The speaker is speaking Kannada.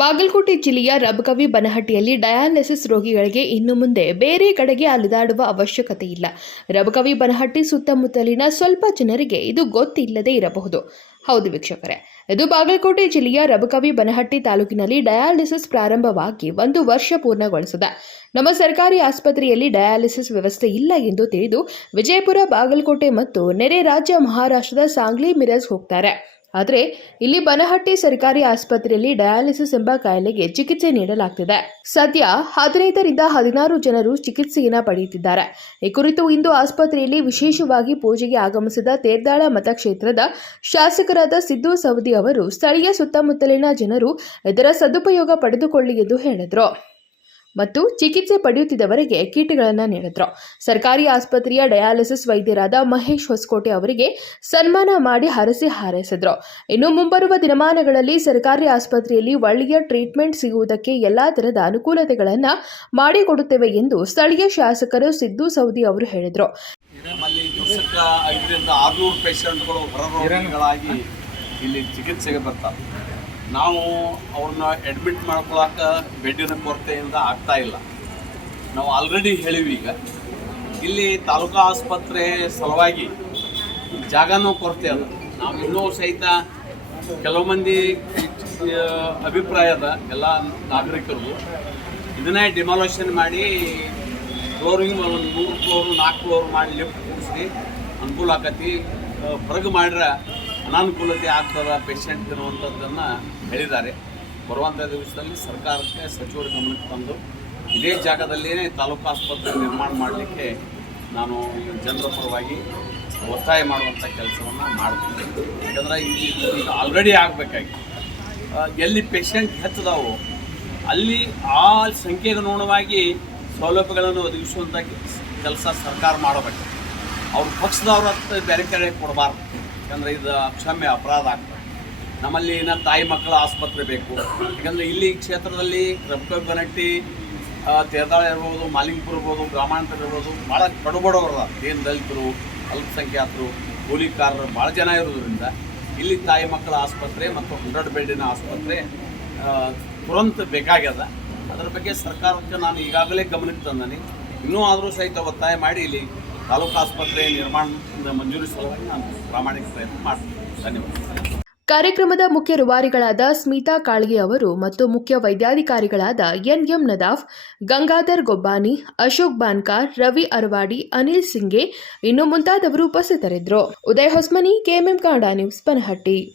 ಬಾಗಲಕೋಟೆ ಜಿಲ್ಲೆಯ ರಬಕವಿ ಬನಹಟ್ಟಿಯಲ್ಲಿ ಡಯಾಲಿಸಿಸ್ ರೋಗಿಗಳಿಗೆ ಇನ್ನು ಮುಂದೆ ಬೇರೆ ಕಡೆಗೆ ಅಲೆದಾಡುವ ಅವಶ್ಯಕತೆ ಇಲ್ಲ. ರಬಕವಿ ಬನಹಟ್ಟಿ ಸುತ್ತಮುತ್ತಲಿನ ಸ್ವಲ್ಪ ಜನರಿಗೆ ಇದು ಗೊತ್ತಿಲ್ಲದೇ ಇರಬಹುದು. ಹೌದು ವೀಕ್ಷಕರೇ, ಇದು ಬಾಗಲಕೋಟೆ ಜಿಲ್ಲೆಯ ರಬಕವಿ ಬನಹಟ್ಟಿ ತಾಲೂಕಿನಲ್ಲಿ ಡಯಾಲಿಸಿಸ್ ಪ್ರಾರಂಭವಾಗಿ ಒಂದು ವರ್ಷ ಪೂರ್ಣಗೊಳಿಸಿದೆ. ನಮ್ಮ ಸರ್ಕಾರಿ ಆಸ್ಪತ್ರೆಯಲ್ಲಿ ಡಯಾಲಿಸಿಸ್ ವ್ಯವಸ್ಥೆ ಇಲ್ಲ ಎಂದು ತಿಳಿದು ವಿಜಯಪುರ, ಬಾಗಲಕೋಟೆ ಮತ್ತು ನೆರೆ ರಾಜ್ಯ ಮಹಾರಾಷ್ಟ್ರದ ಸಾಂಗ್ಲಿ ಮಿರಜ್ ಹೋಗ್ತಾರೆ. ಆದರೆ ಇಲ್ಲಿ ಬನಹಟ್ಟಿ ಸರ್ಕಾರಿ ಆಸ್ಪತ್ರೆಯಲ್ಲಿ ಡಯಾಲಿಸಿಸ್ ಎಂಬ ಕಾಯಿಲೆಗೆ ಚಿಕಿತ್ಸೆ ನೀಡಲಾಗ್ತಿದೆ. ಸದ್ಯ ಹದಿನೈದರಿಂದ ಹದಿನಾರು ಜನರು ಚಿಕಿತ್ಸೆಯನ್ನು ಪಡೆಯುತ್ತಿದ್ದಾರೆ. ಈ ಕುರಿತು ಇಂದು ಆಸ್ಪತ್ರೆಯಲ್ಲಿ ವಿಶೇಷವಾಗಿ ಪೂಜೆಗೆ ಆಗಮಿಸಿದ ತೇರ್ದಾಳ ಮತಕ್ಷೇತ್ರದ ಶಾಸಕರಾದ ಸಿದ್ದು ಸವದಿ ಅವರು ಸ್ಥಳೀಯ ಸುತ್ತಮುತ್ತಲಿನ ಜನರು ಇದರ ಸದುಪಯೋಗ ಪಡೆದುಕೊಳ್ಳಿ ಎಂದು ಹೇಳಿದರು. ಮತ್ತು ಚಿಕಿತ್ಸೆ ಪಡೆಯುತ್ತಿದ್ದವರಿಗೆ ಕಿಟ್ಗಳನ್ನು ನೀಡಿದ್ರು. ಸರ್ಕಾರಿ ಆಸ್ಪತ್ರೆಯ ಡಯಾಲಿಸಿಸ್ ವೈದ್ಯರಾದ ಮಹೇಶ್ ಹೊಸಕೋಟೆ ಅವರಿಗೆ ಸನ್ಮಾನ ಮಾಡಿ ಹರಸಿ ಹಾರೈಸಿದ್ರು. ಇನ್ನು ಮುಂಬರುವ ದಿನಮಾನಗಳಲ್ಲಿ ಸರ್ಕಾರಿ ಆಸ್ಪತ್ರೆಯಲ್ಲಿ ಒಳ್ಳೆಯ ಟ್ರೀಟ್ಮೆಂಟ್ ಸಿಗುವುದಕ್ಕೆ ಎಲ್ಲಾ ತರಹದ ಅನುಕೂಲತೆಗಳನ್ನು ಮಾಡಿಕೊಡುತ್ತೇವೆ ಎಂದು ಸ್ಥಳೀಯ ಶಾಸಕರು ಸಿದ್ದು ಸೌದಿ ಅವರು ಹೇಳಿದರು. ಇಲ್ಲಿ ಚಿಕಿತ್ಸೆಗೆ ಬರ್ತಾರೆ. ನಾವು ಅವ್ರನ್ನ ಅಡ್ಮಿಟ್ ಮಾಡ್ಕೊಳಕ ಬೆಡ್ಡಿನ ಕೊರತೆಯಿಂದ ಆಗ್ತಾ ಇಲ್ಲ. ನಾವು ಆಲ್ರೆಡಿ ಹೇಳಿವಿ ಈಗ. ಇಲ್ಲಿ ತಾಲೂಕಾ ಆಸ್ಪತ್ರೆ ಸಲುವಾಗಿ ಜಾಗನೂ ಕೊರತೆ ಅದ. ನಾವು ಇನ್ನೂ ಸಹಿತ ಕೆಲವು ಮಂದಿ ಆ, ಅಭಿಪ್ರಾಯದ ಎಲ್ಲ ನಾಗರಿಕರು ಇದನ್ನೇ ಡಿಮಾಲೇಷನ್ ಮಾಡಿ ಫ್ಲೋರಿಂಗ್ ಒಂದು ಮೂರು ಫ್ಲೋರ್ ನಾಲ್ಕು ಫ್ಲೋರ್ ಮಾಡಿ ಲಿಫ್ಟ್ ಕೂಡಿಸಿ ಅನುಕೂಲ ಆಕತಿ. ಹೊರಗೆ ಮಾಡ್ರೆ ಅನಾನುಕೂಲತೆ ಆಗ್ತದ ಪೇಷಂಟ್ ಅನ್ನುವಂಥದ್ದನ್ನು ಹೇಳಿದ್ದಾರೆ. ಬರುವಂಥ ದಿವಸದಲ್ಲಿ ಸರ್ಕಾರಕ್ಕೆ ಸಚಿವರ ಗಮನಕ್ಕೆ ತಂದು ಇದೇ ಜಾಗದಲ್ಲಿಯೇ ತಾಲೂಕು ಆಸ್ಪತ್ರೆ ನಿರ್ಮಾಣ ಮಾಡಲಿಕ್ಕೆ ನಾನು ಜನರ ಪರವಾಗಿ ಒತ್ತಾಯ ಮಾಡುವಂಥ ಕೆಲಸವನ್ನು ಮಾಡ್ತೀನಿ ಯಾಕಂದ್ರೆ ಈಗ ಆಲ್ರೆಡಿ ಆಗಬೇಕಾಗಿ ಎಲ್ಲಿ ಪೇಷಂಟ್ ಹೆಚ್ಚದಾವೋ ಅಲ್ಲಿ ಆ ಸಂಖ್ಯೆಗೆ ಅನುಗುಣವಾಗಿ ಸೌಲಭ್ಯಗಳನ್ನು ಒದಗಿಸುವಂಥ ಕೆಲಸ ಸರ್ಕಾರ ಮಾಡಬೇಕು. ಅವ್ರ ಪಕ್ಷದವ್ರ ಹತ್ರ ಬೇರೆ ಕಡೆ ಕೊಡಬಾರ್ದು. ಯಾಕಂದರೆ ಇದು ಅಕ್ಷಮ್ಯ ಅಪರಾಧ ಆಗ್ತದೆ ನಮ್ಮಲ್ಲಿ ಇನ್ನು ತಾಯಿ ಮಕ್ಕಳ ಆಸ್ಪತ್ರೆ ಬೇಕು. ಯಾಕಂದರೆ ಇಲ್ಲಿ ಕ್ಷೇತ್ರದಲ್ಲಿ ರಬ್ಕ ಬನಟ್ಟಿ ತೇರ್ದಾಳ ಇರ್ಬೋದು, ಮಾಲಿಂಗ್ಪುರ್ ಇರ್ಬೋದು, ಗ್ರಾಮಾಂತರ ಇರ್ಬೋದು ಭಾಳ ಬಡಬಡವ್ರದ ಏನು ದಲಿತರು, ಅಲ್ಪಸಂಖ್ಯಾತರು, ಕೂಲಿಕಾರರು ಭಾಳ ಜನ ಇರೋದ್ರಿಂದ ಇಲ್ಲಿ ತಾಯಿ ಮಕ್ಕಳ ಆಸ್ಪತ್ರೆ ಮತ್ತು ಹಂಡ್ರೆಡ್ ಬೆಡ್ಡಿನ ಆಸ್ಪತ್ರೆ ತುರಂತ ಬೇಕಾಗ್ಯದ. ಅದರ ಬಗ್ಗೆ ಸರ್ಕಾರಕ್ಕೆ ನಾನು ಈಗಾಗಲೇ ಗಮನಕ್ಕೆ ತಂದನಿ. ಇನ್ನೂ ಆದರೂ ಸಹಿತ ಒತ್ತಾಯ ಮಾಡಿ ಇಲ್ಲಿ ತಾಲೂಕು ಆಸ್ಪತ್ರೆ ನಿರ್ಮಾಣದಿಂದ ಮಂಜೂರಿ ನಾನು ಪ್ರಾಮಾಣಿಕ ಪ್ರಯತ್ನ ಮಾಡ್ತೀನಿ. ಧನ್ಯವಾದ. ಕಾರ್ಯಕ್ರಮದ ಮುಖ್ಯ ರೂವಾರಿಗಳಾದ ಸ್ಮಿತಾ ಕಾಳ್ಗೆ ಅವರು ಮತ್ತು ಮುಖ್ಯ ವೈದ್ಯಾಧಿಕಾರಿಗಳಾದ ಎನ್ ಎಂ ನದಾಫ್, ಗಂಗಾಧರ್ ಗೊಬ್ಬಾನಿ, ಅಶೋಕ್ ಬಾನ್ಕಾರ್, ರವಿ ಅರವಾಡಿ, ಅನಿಲ್ ಸಿಂಗೆ ಇನ್ನು ಮುಂತಾದವರು ಉಪಸ್ಥಿತರಿದ್ದರು. Uday Hosmani, KMM Kannada news, Banahatti.